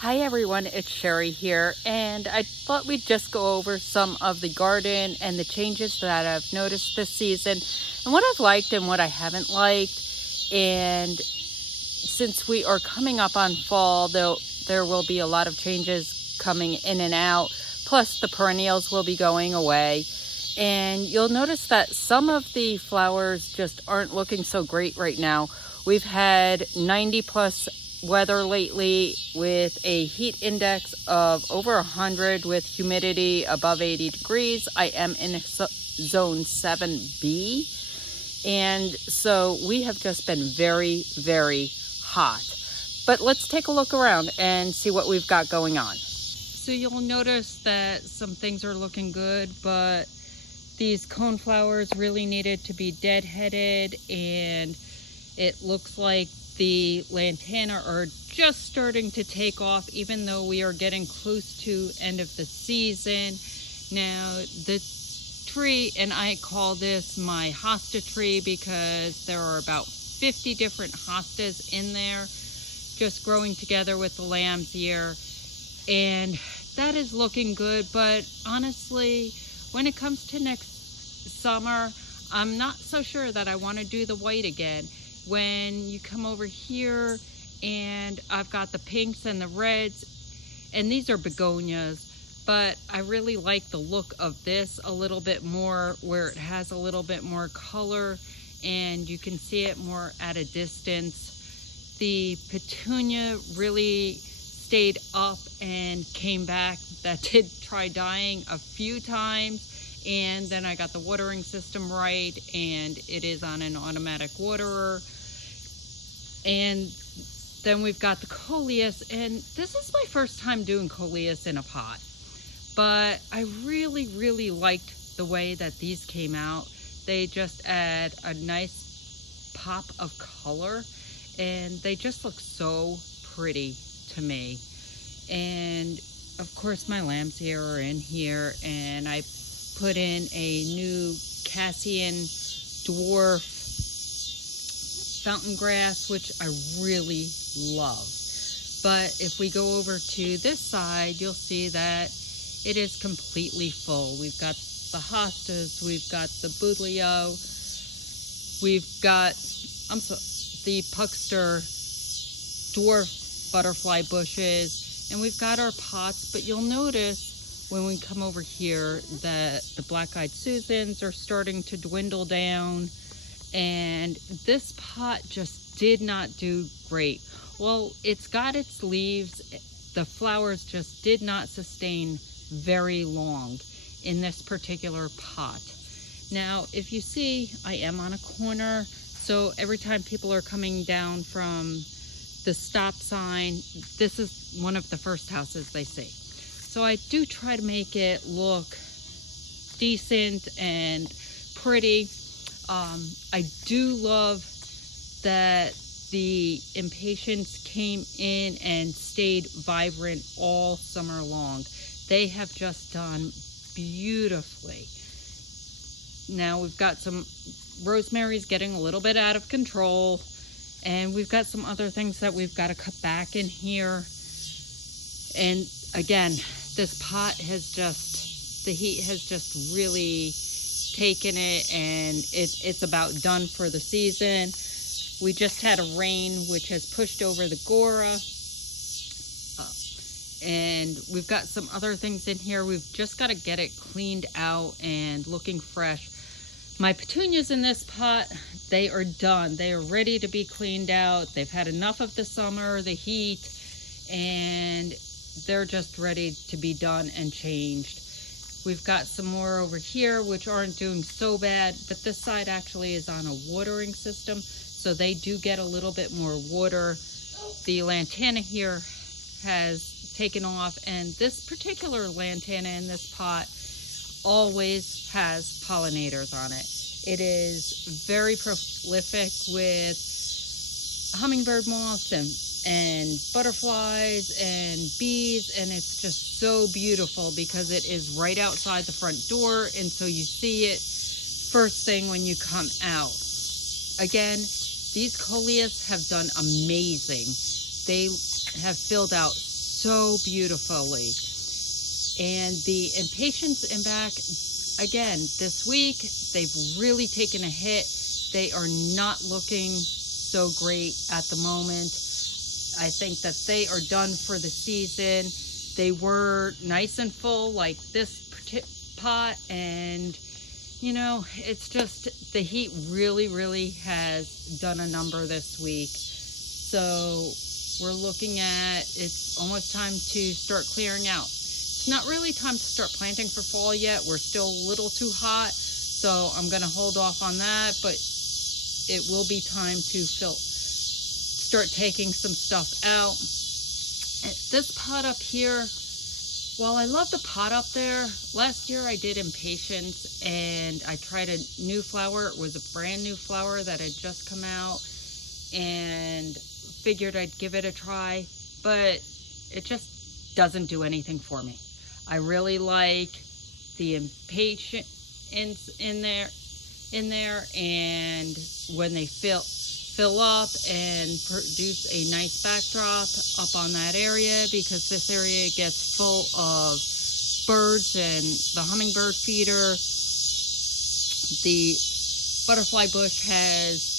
Hi everyone, it's Sherry here, and I thought we'd just go over some of the garden and the changes that I've noticed this season and what I've liked and what I haven't liked. And since we are coming up on fall, though, there will be a lot of changes coming in and out, plus the perennials will be going away. And you'll notice that some of the flowers just aren't looking so great right now. We've had 90 plus weather lately with a heat index of over 100 with humidity above 80 degrees. I am in zone 7B. And so we have just been very, very hot. But let's take a look around and see what we've got going on. So you'll notice that some things are looking good, but these coneflowers really needed to be deadheaded, and it looks like the lantana are just starting to take off, even though we are getting close to end of the season. Now the tree, and I call this my hosta tree because there are about 50 different hostas in there just growing together with the lamb's ear, and that is looking good. But honestly, when it comes to next summer, I'm not so sure that I want to do the white again. When you come over here, and I've got the pinks and the reds, and these are begonias, but I really like the look of this a little bit more, where it has a little bit more color and you can see it more at a distance. The petunia really stayed up and came back. That did try dying a few times, and then I got the watering system right, and it is on an automatic waterer. And then we've got the coleus, and this is my first time doing coleus in a pot, but I really liked the way that these came out. They just add a nice pop of color, and they just look so pretty to me. And of course my lamb's ear are in here, and I put in a new Cassian dwarf fountain grass, which I really love. But if we go over to this side, you'll see that it is completely full. We've got the hostas, we've got the buddleia, we've got the puckster dwarf butterfly bushes, and we've got our pots. But you'll notice when we come over here that the black-eyed Susans are starting to dwindle down, and this pot just did not do great. Well, it's got its leaves, the flowers just did not sustain very long in this particular pot. Now, if you see, I am on a corner, so every time people are coming down from the stop sign, this is one of the first houses they see. So I do try to make it look decent and pretty. I do love that the impatiens came in and stayed vibrant all summer long. They have just done beautifully. Now we've got some rosemary's getting a little bit out of control, and we've got some other things that we've got to cut back in here. And again, this pot has just, the heat has just really taken it, and it's about done for the season. We just had a rain which has pushed over the gora, and we've got some other things in here. We've just got to get it cleaned out and looking fresh. My petunias in this pot, they are done. They are ready to be cleaned out. They've had enough of the summer, the heat, and they're just ready to be done and changed. We've got some more over here which aren't doing so bad, but this side actually is on a watering system, so they do get a little bit more water. The lantana here has taken off, and this particular lantana in this pot always has pollinators on it. It is very prolific with hummingbird moths and butterflies and bees, and it's just so beautiful because it is right outside the front door, and so you see it first thing when you come out. Again, these coleus have done amazing. They have filled out so beautifully. And the impatiens in back, again, this week, they've really taken a hit. They are not looking so great at the moment. I think that they are done for the season. They were nice and full like this pot, and you know, it's just the heat really has done a number this week. So we're looking at, it's almost time to start clearing out. It's not really time to start planting for fall yet. We're still a little too hot, so I'm gonna hold off on that, but it will be time to start taking some stuff out. This pot up here, while I love the pot up there, last year I did impatiens and I tried a new flower. It was a brand new flower that had just come out, and figured I'd give it a try, but it just doesn't do anything for me. I really like the impatiens in there, and when they fill up and produce a nice backdrop up on that area, because this area gets full of birds and the hummingbird feeder. The butterfly bush has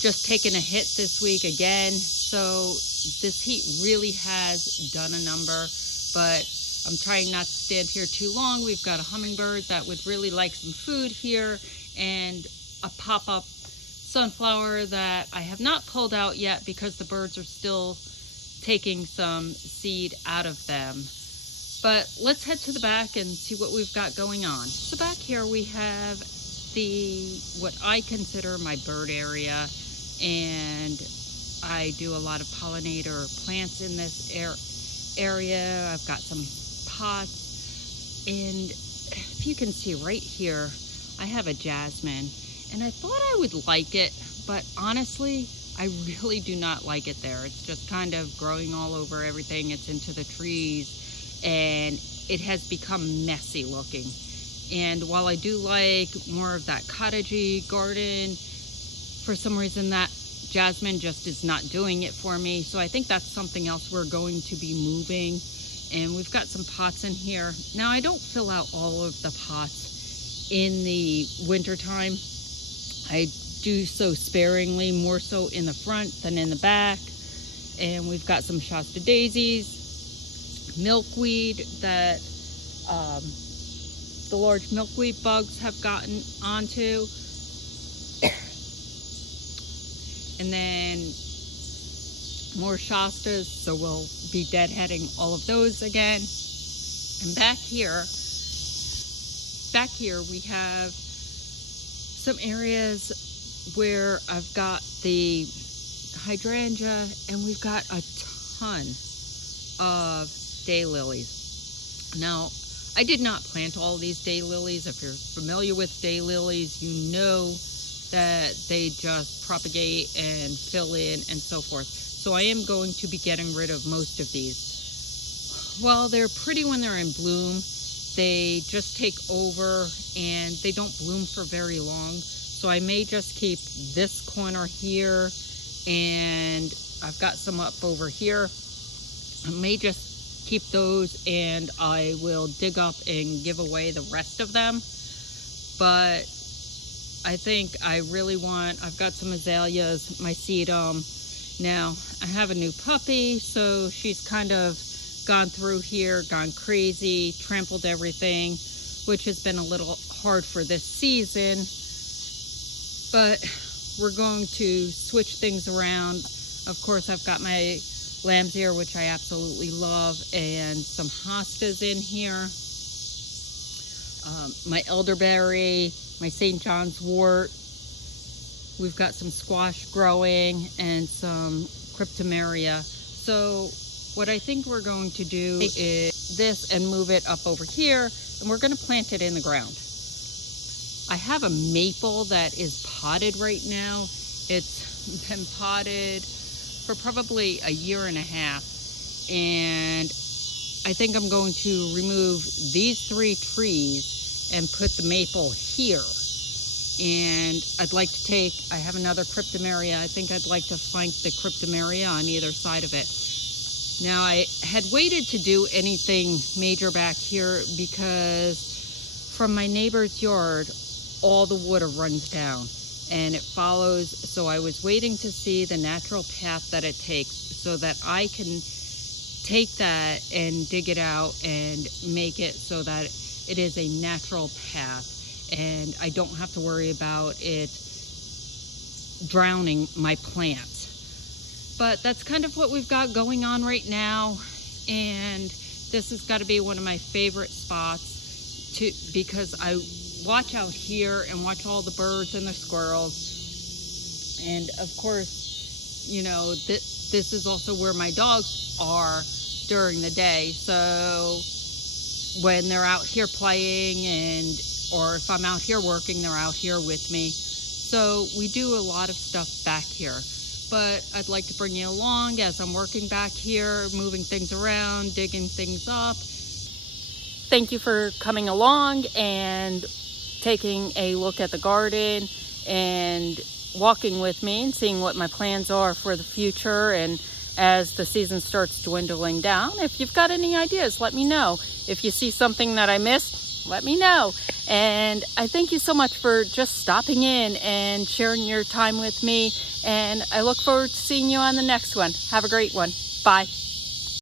just taken a hit this week again, so this heat really has done a number, but I'm trying not to stand here too long. We've got a hummingbird that would really like some food here, and a pop-up sunflower that I have not pulled out yet because the birds are still taking some seed out of them. But let's head to the back and see what we've got going on. So back here we have what I consider my bird area, and I do a lot of pollinator plants in this area. I've got some pots, and if you can see right here, I have a jasmine, and I thought I would like it, but honestly, I really do not like it there. It's just kind of growing all over everything. It's into the trees, and it has become messy looking. And while I do like more of that cottagey garden, for some reason that jasmine just is not doing it for me. So I think that's something else we're going to be moving. And we've got some pots in here. Now I don't fill out all of the pots in the winter time. I do so sparingly, more so in the front than in the back. And we've got some Shasta daisies, milkweed that the large milkweed bugs have gotten onto. And then more Shastas, so we'll be deadheading all of those again. And back here we have some areas where I've got the hydrangea, and we've got a ton of daylilies. Now, I did not plant all these daylilies. If you're familiar with daylilies, you know that they just propagate and fill in and so forth. So I am going to be getting rid of most of these. While they're pretty when they're in bloom, they just take over and they don't bloom for very long. So I may just keep this corner here, and I've got some up over here. I may just keep those, and I will dig up and give away the rest of them. But I think I really I've got some azaleas, my sedum. Now, I have a new puppy, so she's kind of gone through here, gone crazy, trampled everything, which has been a little hard for this season. But we're going to switch things around. Of course, I've got my lamb's ear, which I absolutely love, and some hostas in here. My elderberry, my St. John's wort. We've got some squash growing and some cryptomeria. So what I think we're going to do is this and move it up over here, and we're going to plant it in the ground. I have a maple that is potted right now. It's been potted for probably a year and a half, and I think I'm going to remove these 3 trees and put the maple here. And I'd like to I have another cryptomeria. I think I'd like to flank the cryptomeria on either side of it. Now, I had waited to do anything major back here because from my neighbor's yard, all the water runs down and it follows. So I was waiting to see the natural path that it takes so that I can take that and dig it out and make it so that it is a natural path and I don't have to worry about it drowning my plants. But that's kind of what we've got going on right now, and this has got to be one of my favorite spots because I watch out here and watch all the birds and the squirrels, and of course, you know, this is also where my dogs are during the day. So when they're out here playing or if I'm out here working, they're out here with me. So we do a lot of stuff back here. But I'd like to bring you along as I'm working back here, moving things around, digging things up. Thank you for coming along and taking a look at the garden and walking with me and seeing what my plans are for the future. And as the season starts dwindling down, if you've got any ideas, let me know. If you see something that I missed, let me know. And I thank you so much for just stopping in and sharing your time with me. And I look forward to seeing you on the next one. Have a great one. Bye.